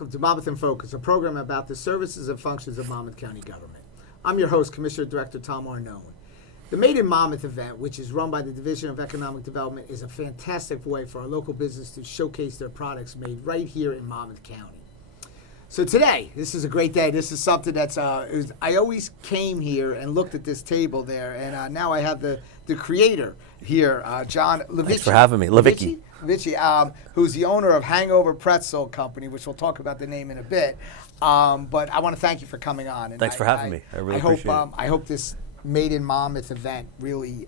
welcome to Monmouth in Focus, a program about the services and functions of Monmouth County government. I'm your host, Commissioner Director Tom Arnone. The Made in Monmouth event, which is run by the Division of Economic Development, is a fantastic way for our local business to showcase their products made right here in Monmouth County. So today, this is a great day. This is something that's, I always came here and looked at this table there, and now I have the creator here, John Levicki. Thanks for having me, Levicki. Who's the owner of Hangover Pretzel Company, which we'll talk about the name in a bit. But I want to thank you for coming on. And Thanks for having me. I really appreciate it. I hope this Made in Monmouth event really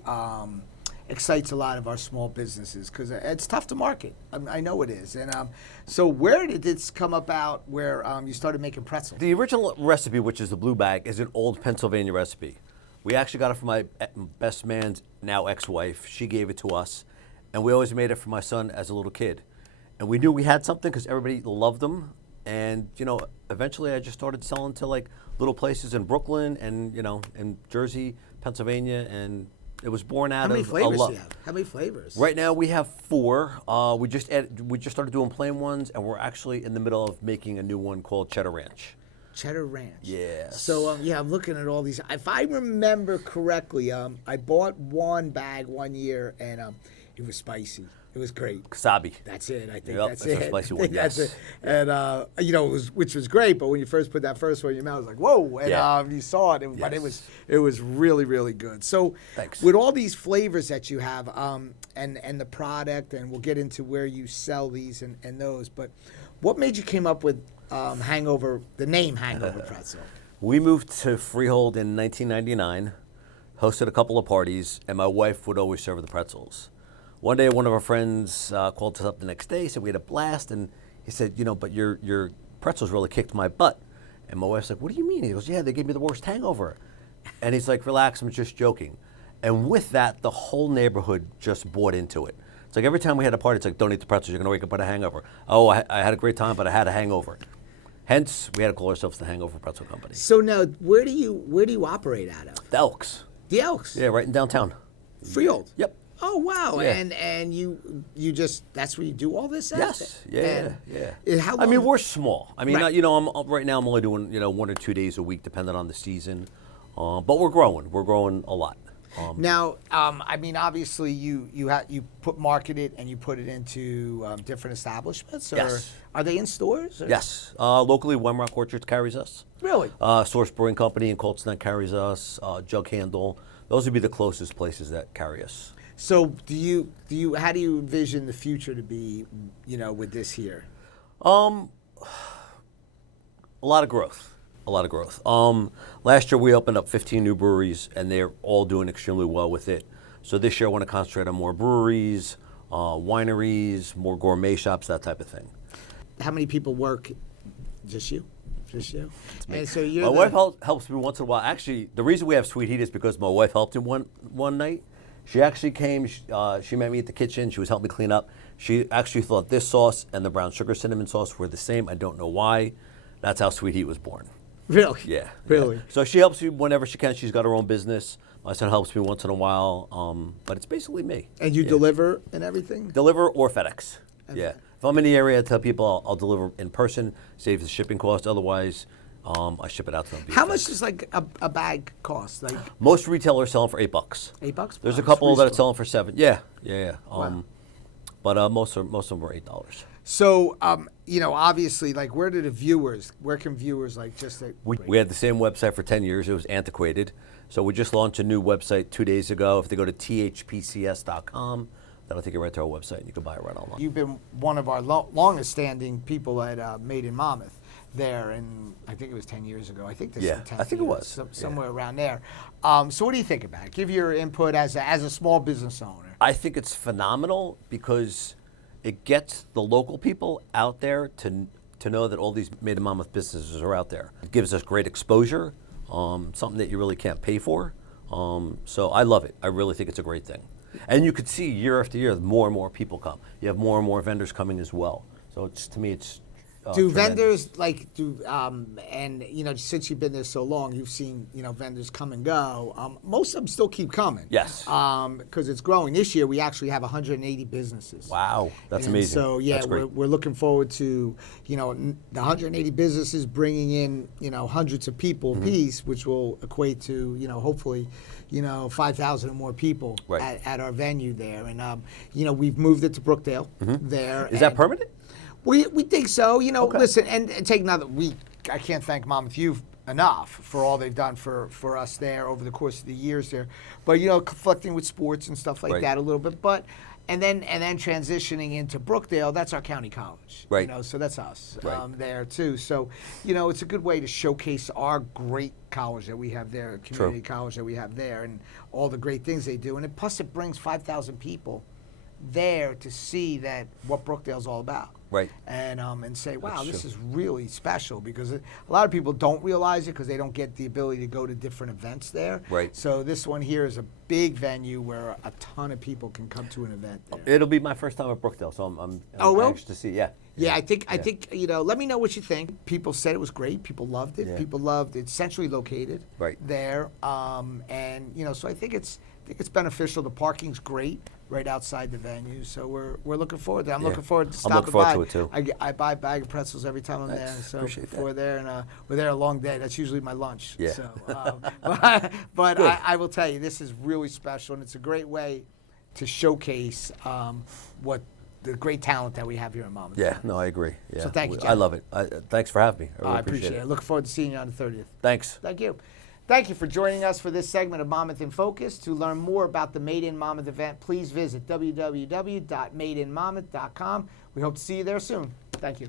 excites a lot of our small businesses because it's tough to market. I know it is. And so where did this come about where you started making pretzels? The original recipe, which is the blue bag, is an old Pennsylvania recipe. We actually got it from my best man's now ex-wife. She gave it to us. And we always made it for my son as a little kid. And we knew we had something because everybody loved them. And, you know, eventually I just started selling to like little places in Brooklyn and, you know, in Jersey, Pennsylvania. And it was born out of a love. How many flavors do you have? How many flavors? Right now we have 4. We just started doing plain ones, and we're actually in the middle of making a new one called Cheddar Ranch. Cheddar Ranch. Yes. So yeah, I'm looking at all these. If I remember correctly, I bought one bag one year, and it was spicy. It was great. Wasabi. That's it. I think Yep, that's that's it. a spicy I one, think that's yes. it. And you know, which was great. But when you first put that first one in your mouth, it was like whoa. And Yeah. you saw it, but Yes. it was really really good. So Thanks. with all these flavors that you have, and the product, and we'll get into where you sell these and those. But what made you came up with Hangover? The name Hangover Pretzel. We moved to Freehold in 1999, hosted a couple of parties, and my wife would always serve the pretzels. One day, one of our friends called us up the next day, said we had a blast, and he said, you know, but your pretzels really kicked my butt. And my wife's like, what do you mean? He goes, yeah, they gave me the worst hangover. And he's like, relax, I'm just joking. And with that, the whole neighborhood just bought into it. It's like every time we had a party, it's like, don't eat the pretzels, you're going to wake up with a hangover. Oh, I had a great time, but I had a hangover. Hence, we had to call ourselves the Hangover Pretzel Company. So now, where do you operate out of? The Elks. The Elks. Yeah, right in downtown. Freehold. Yep. Oh wow! Yeah. And you just that's where you do all this? Yes. Yeah. And Yeah. How I mean, long- we're small. I mean, Right. you know, right now I'm only doing 1 or 2 days a week, depending on the season. But we're growing. We're growing a lot. Now, I mean, obviously you market it and you put it into different establishments. Or Yes. Are they in stores? Or? Yes. Locally, Wemrock Orchards carries us. Really? Source Brewing Company in Coltsnet carries us. Jug Handle. Those would be the closest places that carry us. So how do you envision the future to be? You know, with this here. A lot of growth. A lot of growth. Last year we opened up 15 new breweries, and they're all doing extremely well with it. So this year I want to concentrate on more breweries, wineries, more gourmet shops, that type of thing. How many people work? Just you? Just you? And so you're My wife helps me once in a while. Actually, the reason we have Sweet Heat is because my wife helped him one night. She actually came, she met me at the kitchen. She was helping me clean up. She actually thought this sauce and the brown sugar cinnamon sauce were the same. I don't know why. That's how Sweet Heat was born. Really? Yeah. Really? Yeah. So she helps me whenever she can. She's got her own business. My son helps me once in a while. But it's basically me. And you deliver and everything? Deliver or FedEx. Yeah. If I'm in the area, I tell people I'll deliver in person, save the shipping cost. Otherwise, I ship it out to them. How much does like a bag cost? Like Most retailers selling for $8. $8? There's a Wow, couple it's that are reasonable. selling for $7. Yeah. Wow. But most of them are $8. So, you know, obviously, like, where can viewers, like, just... We had the same website for 10 years. It was antiquated. So we just launched a new website 2 days ago. If they go to thpcs.com, that'll take you right to our website, and you can buy it right online. You've been one of our longest-standing people at Made in Monmouth there, and I think it was 10 years ago. I think this Yeah, is 10 I think it years, was. somewhere around there. So what do you think about it? Give your input as a small business owner. I think it's phenomenal because it gets the local people out there to know that all these Made in Monmouth businesses are out there. It gives us great exposure, something that you really can't pay for. So I love it. I really think it's a great thing. And you could see year after year, more and more people come. You have more and more vendors coming as well. So to me, it's Do tremendous. vendors and since you've been there so long, you've seen vendors come and go. Most of them still keep coming. Yes. Because it's growing. This year we actually have 180 businesses. Wow, that's And amazing. So yeah, That's great. we're looking forward to the 180 businesses bringing in hundreds of people Mm-hmm. apiece, which will equate to hopefully 5,000 or more people Right. at our venue there. And we've moved it to Brookdale there. Is that and permanent? We think so. Okay. Listen, and take another week. I can't thank Monmouth Youth enough for all they've done for us there over the course of the years there. But conflicting with sports and stuff like Right. that a little bit. But and then transitioning into Brookdale, that's our county college. Right. So that's us Right. there too. So it's a good way to showcase our great college that we have there, community college that we have there, and all the great things they do. And plus, it brings 5,000 people there to see what Brookdale's all about. Right. And say, wow, That's this true. is really special, because a lot of people don't realize it because they don't get the ability to go to different events there. Right. So this one here is a big venue where a ton of people can come to an event there. It'll be my first time at Brookdale, so I'm Oh, will? anxious to see. Yeah. Yeah, I think let me know what you think. People said it was great. People loved it. Yeah. People loved it. Centrally located. Right. There. And so I think it's beneficial. The parking's great right outside the venue. So we're looking forward to it. I'm Yeah. looking forward to I'm stopping looking forward by. to it, too. I buy a bag of pretzels every time I'm there. Nice. So Appreciate that. we're there, and we're there a long day. That's usually my lunch. Yeah. So, but I will tell you, this is really special, and it's a great way to showcase what the great talent that we have here in Monmouth. Yeah, no, I agree. Yeah. So thank you, I John. love it. Thanks for having me. I really I appreciate it. Look forward to seeing you on the 30th. Thanks. Thank you. Thank you for joining us for this segment of Monmouth in Focus. To learn more about the Made in Monmouth event, please visit www.madeinmonmouth.com. We hope to see you there soon. Thank you.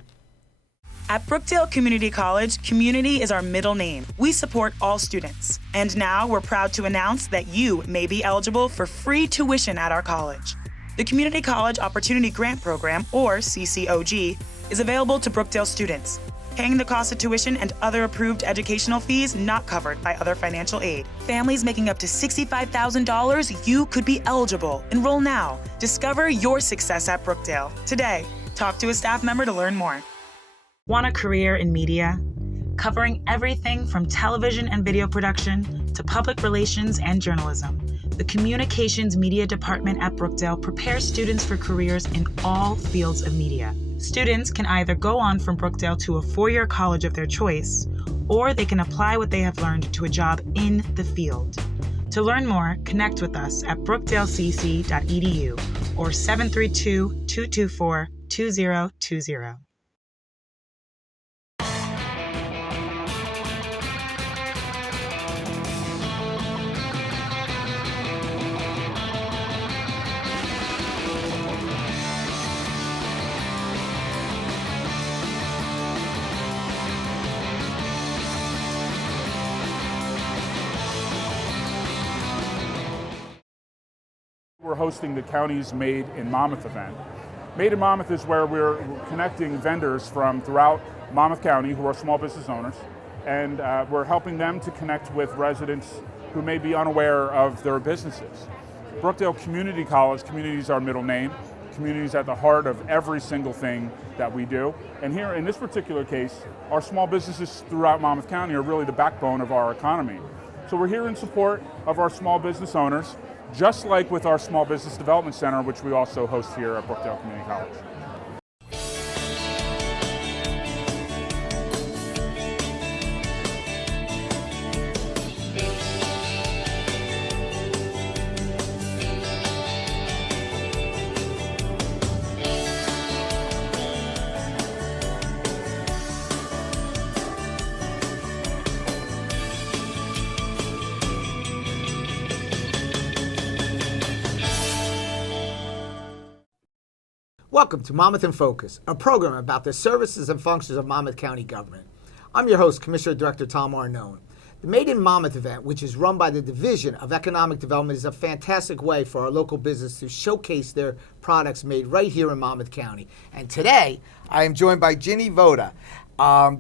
At Brookdale Community College, community is our middle name. We support all students. And now we're proud to announce that you may be eligible for free tuition at our college. The Community College Opportunity Grant Program, or CCOG, is available to Brookdale students, paying the cost of tuition and other approved educational fees not covered by other financial aid. Families making up to $65,000, you could be eligible. Enroll now. Discover your success at Brookdale. Today, talk to a staff member to learn more. Want a career in media? Covering everything from television and video production to public relations and journalism. The Communications Media Department at Brookdale prepares students for careers in all fields of media. Students can either go on from Brookdale to a four-year college of their choice, or they can apply what they have learned to a job in the field. To learn more, connect with us at brookdalecc.edu or 732-224-2020. We're hosting the county's Made in Monmouth event. Made in Monmouth is where we're connecting vendors from throughout Monmouth County who are small business owners, and we're helping them to connect with residents who may be unaware of their businesses. Brookdale Community College, community is our middle name. Community is at the heart of every single thing that we do. And here in this particular case, our small businesses throughout Monmouth County are really the backbone of our economy. So we're here in support of our small business owners, just like with our Small Business Development Center, which we also host here at Brookdale Community College. Welcome to Monmouth in Focus, a program about the services and functions of Monmouth County government. I'm your host, Commissioner Director Tom Arnone. The Made in Monmouth event, which is run by the Division of Economic Development, is a fantastic way for our local business to showcase their products made right here in Monmouth County. And today, I am joined by Ginny Voda.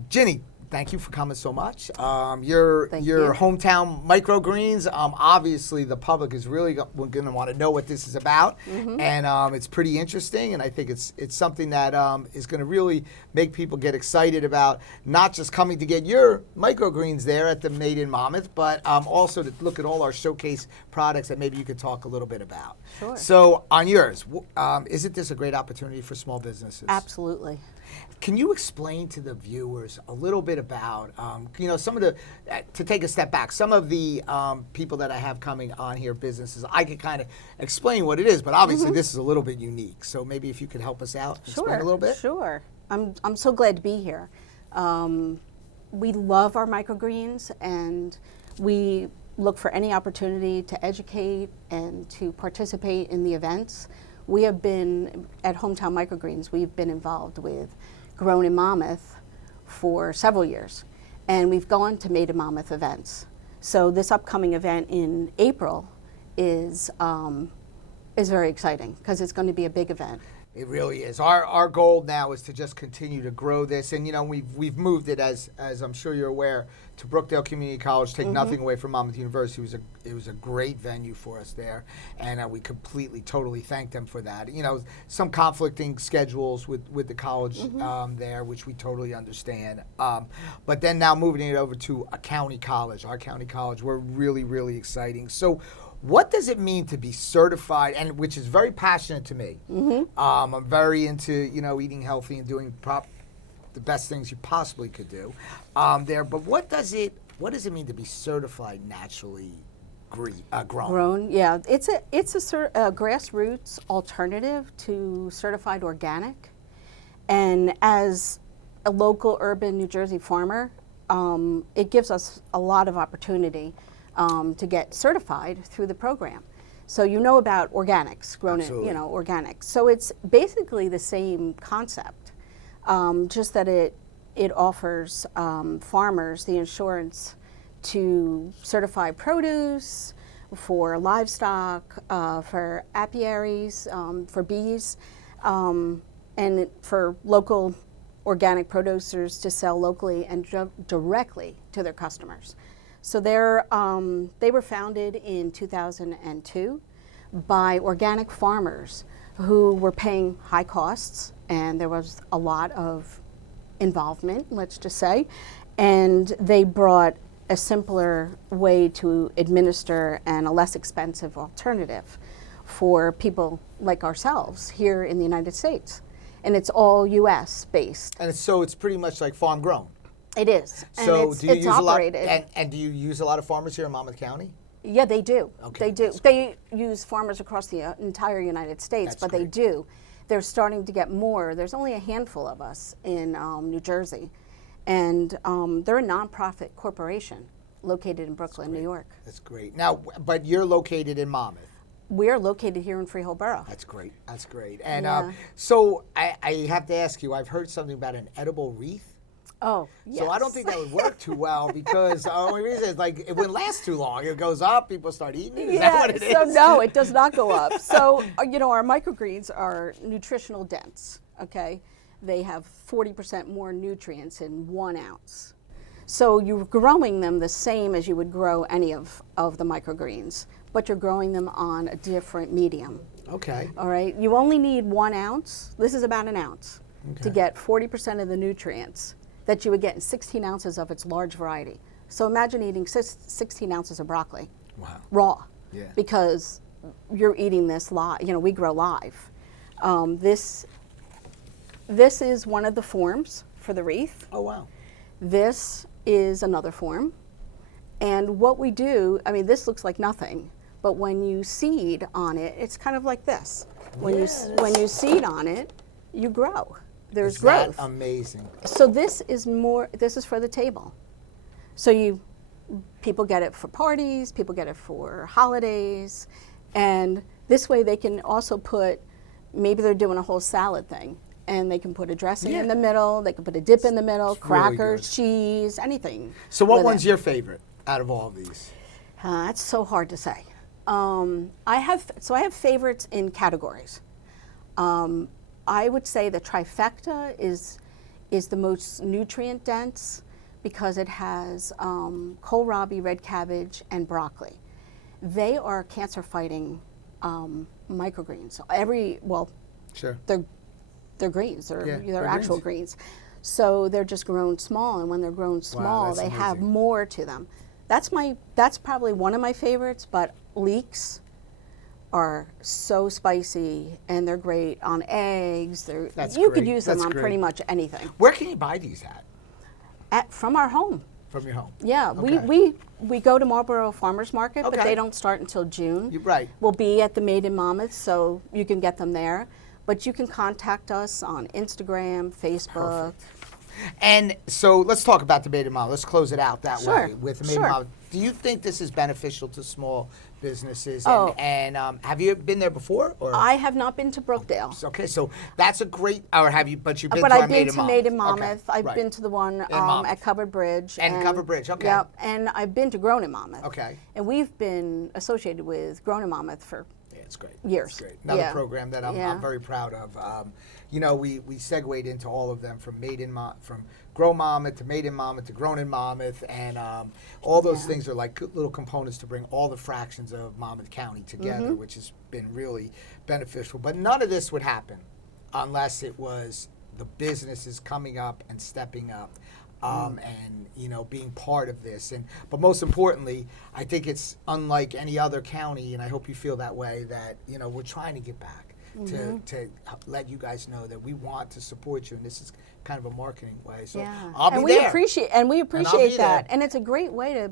Ginny, thank you for coming so much. Your Thank you. hometown microgreens. Obviously, the public is really going to want to know what this is about, and it's pretty interesting. And I think it's something that is going to really make people get excited about not just coming to get your microgreens there at the Made in Monmouth, but also to look at all our showcase products that maybe you could talk a little bit about. Sure. So on yours, isn't this a great opportunity for small businesses? Absolutely. Can you explain to the viewers a little bit about, some of the, to take a step back, some of the people that I have coming on here, businesses, I could kind of explain what it is, but obviously this is a little bit unique. So maybe if you could help us out, explain a little bit. Sure. I'm so glad to be here. We love our microgreens, and we look for any opportunity to educate and to participate in the events. We have been, at Hometown Microgreens, we've been involved with Grown in Monmouth for several years, and we've gone to Made in Monmouth events. So this upcoming event in April is very exciting because it's going to be a big event. It really is. Our goal now is to just continue to grow this, and we've moved it as I'm sure you're aware to Brookdale Community College. Take nothing away from Monmouth University. It was a great venue for us there, and we totally thank them for that. Some conflicting schedules with the college there, which we totally understand. But then now moving it over to a county college, our county college, we're really, really exciting. So what does it mean to be certified, and which is very passionate to me? I'm very into eating healthy and doing the best things you possibly could do there. But what does it mean to be certified naturally grown? Grown, yeah. It's a grassroots alternative to certified organic, and as a local urban New Jersey farmer, it gives us a lot of opportunity to get certified through the program. So about organics, grown in, organics. So it's basically the same concept, just that it offers farmers the insurance to certify produce, for livestock, for apiaries, for bees, and for local organic producers to sell locally and directly to their customers. So they were founded in 2002 by organic farmers who were paying high costs, and there was a lot of involvement, let's just say, and they brought a simpler way to administer and a less expensive alternative for people like ourselves here in the United States. And it's all U.S. based. And it's pretty much like farm grown. It is. So and do you it's use operated. a lot? And do you use a lot of farmers here in Monmouth County? Yeah, they do. Okay, They do. They use farmers across the entire United States, That's but great. they do. They're starting to get more. There's only a handful of us in New Jersey, and they're a nonprofit corporation located in Brooklyn, New York. That's great. Now, but you're located in Monmouth. We're located here in Freehold Borough. That's great. That's great. And Yeah. so I have to ask you, I've heard something about an edible wreath. Oh, yes. So I don't think that would work too well because the only reason is like it wouldn't last too long. It goes up, people start eating it. Is that what it is? So no, it does not go up. So our microgreens are nutritional dense. Okay, they have 40% more nutrients in 1 ounce. So you're growing them the same as you would grow any of the microgreens, but you're growing them on a different medium. Okay. All right, you only need 1 ounce. This is about 1 ounce to Okay. get 40% of the nutrients that you would get in 16 ounces of its large variety. So imagine eating 16 ounces of broccoli, Wow. raw, Yeah. because you're eating this live. We grow live. This is one of the forms for the wreath. Oh wow. This is another form. And what we do, this looks like nothing, but when you seed on it, it's kind of like this. When you seed on it, you grow. There's growth. That amazing. So this is for the table. So people get it for parties, people get it for holidays, and this way they can also maybe they're doing a whole salad thing, and they can put a dressing in the middle, they can put a dip in the middle, It's really crackers, good. cheese, anything. So what with one's it. your favorite out of all of these? That's so hard to say. I have favorites in categories. I would say the trifecta is the most nutrient dense because it has kohlrabi, red cabbage, and broccoli. They are cancer-fighting microgreens. Sure. They're greens. Yeah, They're they're actual greens. So they're just grown small, and when they're grown small, that's they have amazing. more to them. That's probably one of my favorites. But leeks are so spicy, and they're great on eggs. That's You could great. use them That's on great. pretty much anything. Where can you buy these at? From our home. From your home? Yeah, Okay. we go to Marlboro Farmers Market, but Okay. they don't start until June. You're right. We'll be at the Made in Monmouth, so you can get them there. But you can contact us on Instagram, Facebook. And so let's talk about the Made in Monmouth. Let's close it out that Sure, way with the Made in sure. Monmouth. Do you think this is beneficial to small businesses? Oh. And have you been there before? Or? I have not been to Brookdale, Okay, so that's a great. Or have you? But you've been but to our I've been to Made in Okay, Monmouth. I've right. been to the one Monmouth. at Covered Bridge. And Covered Bridge, okay. Yep, and I've been to Grown in Monmouth. Okay. And we've been associated with Grown in Monmouth for Yeah, it's great. years. It's great. Another Yeah. program that I'm Yeah. very proud of. We segued into all of them from from Grow Monmouth to Made in Monmouth to Grown in Monmouth, and all those things are like little components to bring all the fractions of Monmouth County together, Mm-hmm. which has been really beneficial. But none of this would happen unless it was the businesses coming up and stepping up. And being part of this, but most importantly, I think it's unlike any other county, and I hope you feel that way. That we're trying to get back to let you guys know that we want to support you, and this is kind of a marketing way. So I'll be and there. we appreciate be that, there. and it's a great way to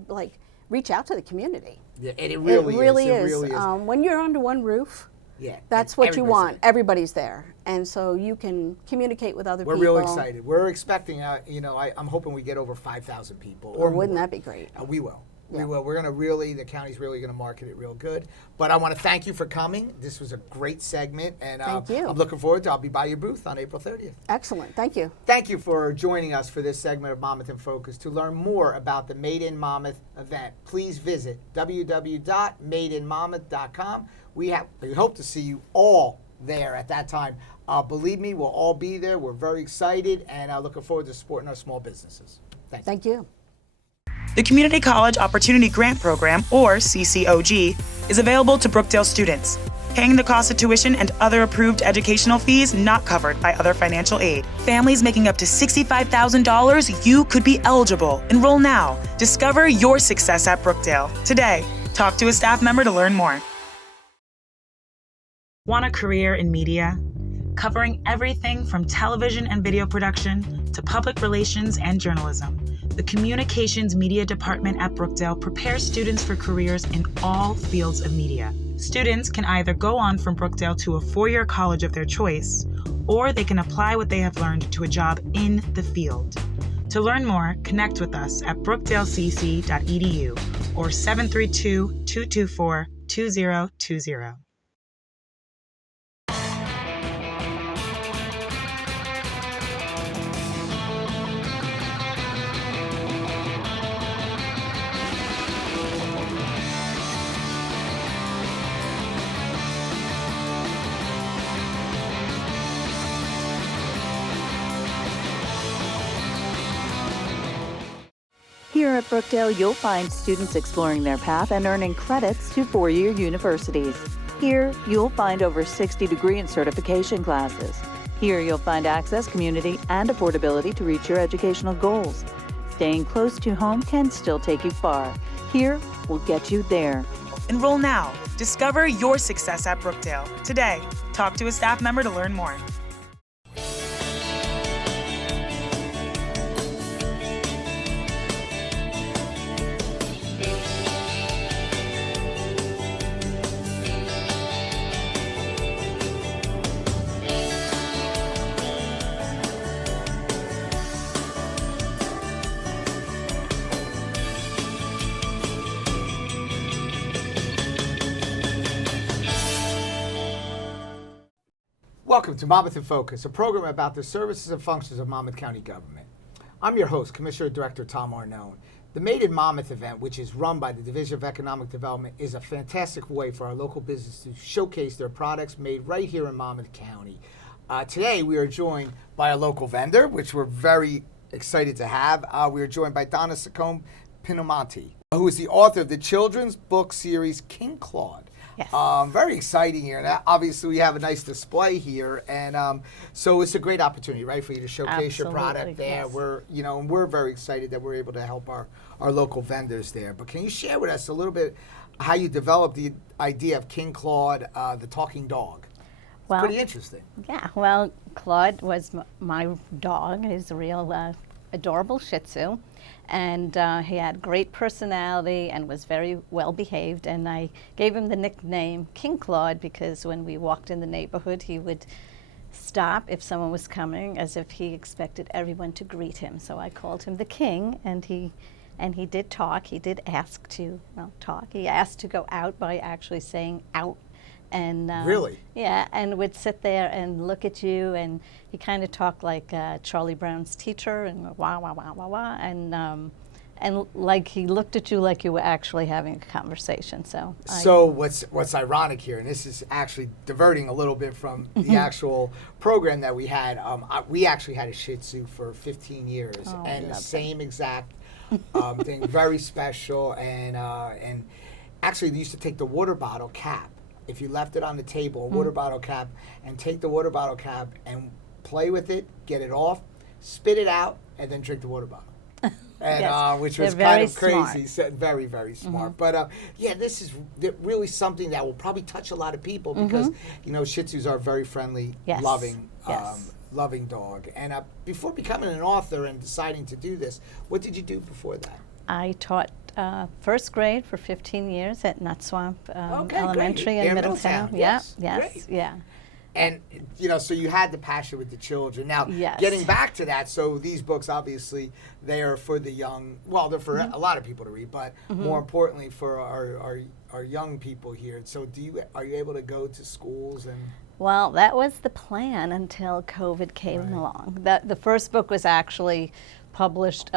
reach out to the community. Yeah, and it really is. It really is. When you're under one roof, Yeah, that's and what you everybody's want. there. Everybody's there, and so you can communicate with other We're people. real excited. We're expecting, I'm hoping we get over 5,000 people. Or more. wouldn't that be great? We will. We Yeah. will. We're going to the county's really going to market it real good. But I want to thank you for coming. This was a great segment. And Thank you. I'm looking forward to I'll be by your booth on April 30th. Excellent. Thank you. Thank you for joining us for this segment of Monmouth in Focus. To learn more about the Made in Monmouth event, please visit www.madeinmonmouth.com. We hope to see you all there at that time. Believe me, we'll all be there. We're very excited and looking forward to supporting our small businesses. Thank you. Thank you. The Community College Opportunity Grant Program, or CCOG, is available to Brookdale students, paying the cost of tuition and other approved educational fees not covered by other financial aid. Families making up to $65,000, you could be eligible. Enroll now. Discover your success at Brookdale. Today, talk to a staff member to learn more. Want a career in media? Covering everything from television and video production to public relations and journalism. The Communications Media Department at Brookdale prepares students for careers in all fields of media. Students can either go on from Brookdale to a four-year college of their choice, or they can apply what they have learned to a job in the field. To learn more, connect with us at brookdalecc.edu or 732-224-2020. Here at Brookdale, you'll find students exploring their path and earning credits to four-year universities. Here, you'll find over 60 degree and certification classes. Here, you'll find access, community, and affordability to reach your educational goals. Staying close to home can still take you far. Here, we'll get you there. Enroll now. Discover your success at Brookdale. Today, talk to a staff member to learn more. Welcome to Monmouth in Focus, a program about the services and functions of Monmouth County government. I'm your host, Commissioner Director Tom Arnone. The Made in Monmouth event, which is run by the Division of Economic Development, is a fantastic way for our local business to showcase their products made right here in Monmouth County. Today, we are joined by a local vendor, which we're very excited to have. We are joined by Donna Saccone Pinamonti, who is the author of the children's book series King Claude. Yes. Very exciting here. Now, obviously, we have a nice display here, and so it's a great opportunity, right, for you to showcase your product Absolutely, there. yes. We're very excited that we're able to help our local vendors there. But can you share with us a little bit how you developed the idea of King Claude, the talking dog? Well, Pretty interesting. yeah. Well, Claude was my dog. He's a real adorable Shih Tzu, and he had great personality and was very well behaved. And I gave him the nickname King Claude because when we walked in the neighborhood, he would stop if someone was coming, as if he expected everyone to greet him. So I called him the King, and he did talk. He did ask to talk. He asked to go out by actually saying out. And Really? Yeah, and would sit there and look at you, and he kind of talked like Charlie Brown's teacher, and wah wah wah wah wah, and like he looked at you like you were actually having a conversation. So What's ironic here, and this is actually diverting a little bit from the actual program that we had. We actually had a Shih Tzu for 15 years, and the same exact thing, very special, and actually they used to take the water bottle cap. If you left it on the table, a water bottle cap, and take the water bottle cap and play with it, get it off, spit it out, and then drink the water bottle. And Yes, which was they're kind very of crazy, smart. so very, very smart. But yeah, this is really something that will probably touch a lot of people because Shih Tzus are very friendly, Yes, loving, yes. loving dog. And before becoming an author and deciding to do this, what did you do before that? I taught first grade for 15 years at Nut Swamp Okay, Elementary great. in In Middletown. Middletown, Yeah, yes, yes, great. yeah. And so you had the passion with the children. Now, Yes. getting back to that, so these books obviously they are for the young. Well, they're for a lot of people to read, but more importantly for our young people here. So, are you able to go to schools and? Well, that was the plan until COVID came along. The first book was actually published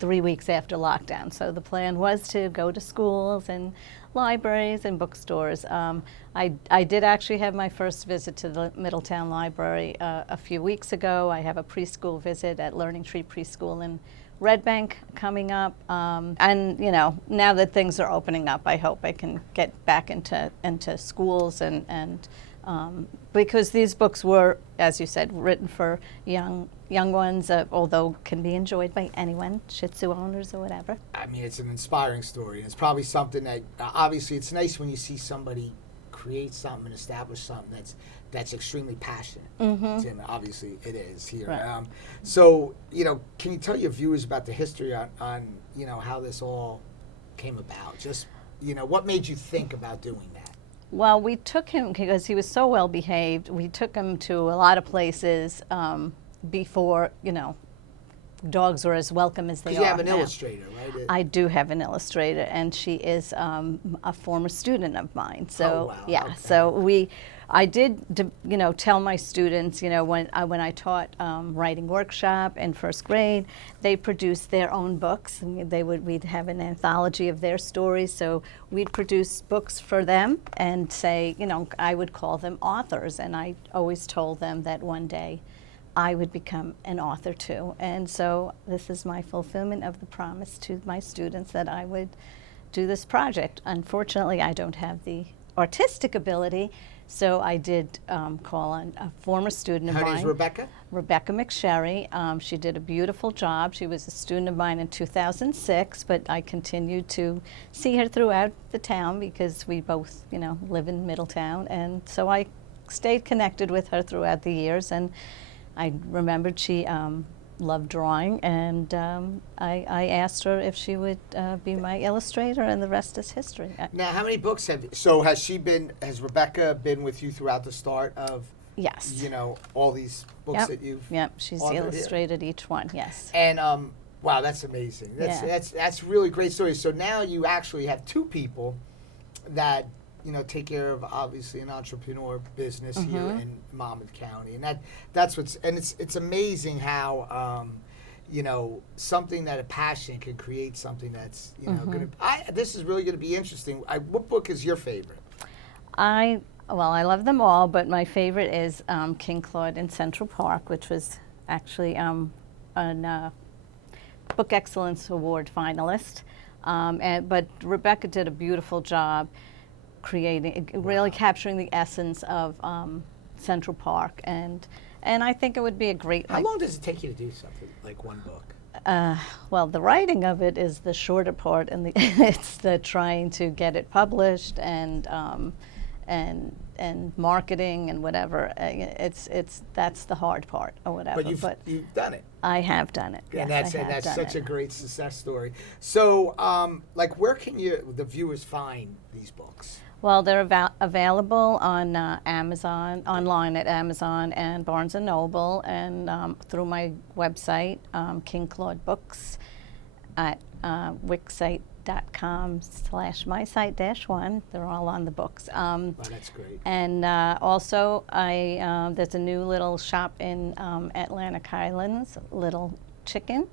three weeks after lockdown. So the plan was to go to schools and libraries and bookstores. I did actually have my first visit to the Middletown Library a few weeks ago. I have a preschool visit at Learning Tree Preschool in Red Bank coming up. And now that things are opening up, I hope I can get back into schools and because these books were, as you said, written for young ones, although can be enjoyed by anyone, Shih Tzu owners or whatever. I mean, it's an inspiring story. It's probably something that obviously it's nice when you see somebody create something and establish something that's extremely passionate. And obviously, it is here. Right. So, can you tell your viewers about the history on how this all came about? Just what made you think about doing that? Well, we took him, because he was so well behaved, we took him to a lot of places before, dogs were as welcome as they are Because you have an now. illustrator, right? I do have an illustrator, and she is a former student of mine. So wow, yeah, okay. so I did, tell my students, when I taught writing workshop in first grade, they produced their own books. And we'd have an anthology of their stories. So we'd produce books for them and say, I would call them authors, and I always told them that one day I would become an author too. And so this is my fulfillment of the promise to my students that I would do this project. Unfortunately, I don't have the artistic ability, so I did call on a former student of Her mine. name's Rebecca? Rebecca McSherry. She did a beautiful job. She was a student of mine in 2006, but I continued to see her throughout the town because we both, live in Middletown. And so I stayed connected with her throughout the years, and I remembered she loved drawing, and I asked her if she would be my illustrator, and the rest is history. Now, how many books has Rebecca been with you throughout the start of, Yes. all these books Yep. that you've Yep, she's authored here? illustrated each one, yes. And, wow, that's amazing. That's really great story. So now you actually have two people that, take care of obviously an entrepreneur business here in Monmouth County. And it's amazing how, something that a passion can create something that's, this is really going to be interesting. What book is your favorite? I love them all, but my favorite is King Claude in Central Park, which was actually Book Excellence Award finalist. But Rebecca did a beautiful job really capturing the essence of Central Park, and I think it would be a great. How long does it take you to do something like one book? Well, the writing of it is the shorter part, and it's the trying to get it published and marketing and whatever. That's the hard part or whatever. But you've done it. I have done it. And yes, that's such a great success story. So, like, where can the viewers find these books? Well, they're available on Amazon, online at Amazon and Barnes & Noble, and through my website, King Claude Books, at wixsite.com/mysite-1. They're all on the books. Oh, that's great. And also, there's a new little shop in Atlantic Highlands, Little Chicken,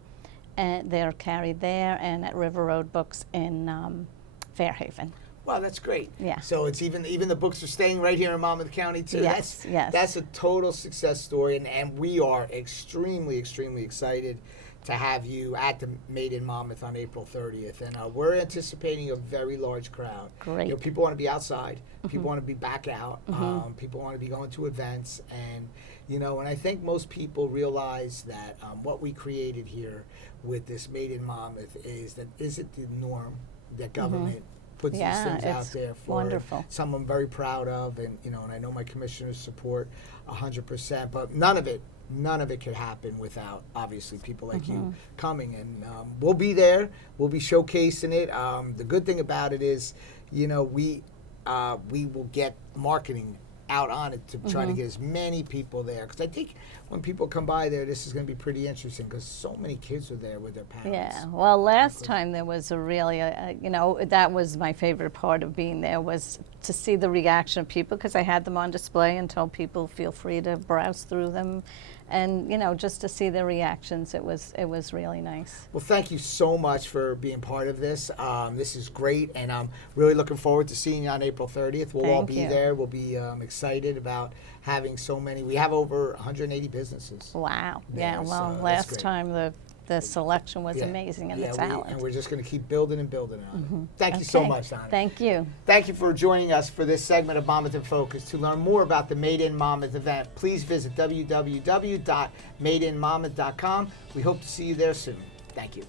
and they're carried there, and at River Road Books in Fairhaven. Wow, that's great. Yeah. So it's even the books are staying right here in Monmouth County too. Yes, yes. That's a total success story, and we are extremely excited to have you at the Made in Monmouth on April 30th, and we're anticipating a very large crowd. Great. You know, people want to be outside. People want to be back out. People want to be going to events, and and I think most people realize that what we created here with this Made in Monmouth isn't the norm that government puts these things out there for. Wonderful. Something I'm very proud of, and and I know my commissioners support 100%. But none of it could happen without obviously people like you coming, and we'll be there. We'll be showcasing it. The good thing about it is, we will get marketing out on it to try to get as many people there, because I think when people come by there, this is going to be pretty interesting, because so many kids are there with their parents. Yeah, well, last time there was a really, that was my favorite part of being there, was to see the reaction of people, because I had them on display and told people feel free to browse through them, and just to see their reactions, it was really nice. Well, thank you so much for being part of this. This is great, and I'm really looking forward to seeing you on April 30th. We'll all be there. We'll be excited about having so many. We have over 180 businesses. Wow. there, Yeah. Well, so that's last great. time the selection was amazing, and the talent. And we're just going to keep building and building on it. Thank you so Okay. much, Donna. Thank you. Thank you for joining us for this segment of Monmouth in Focus. To learn more about the Made in Monmouth event, please visit www.madeinmonmouth.com. We hope to see you there soon. Thank you.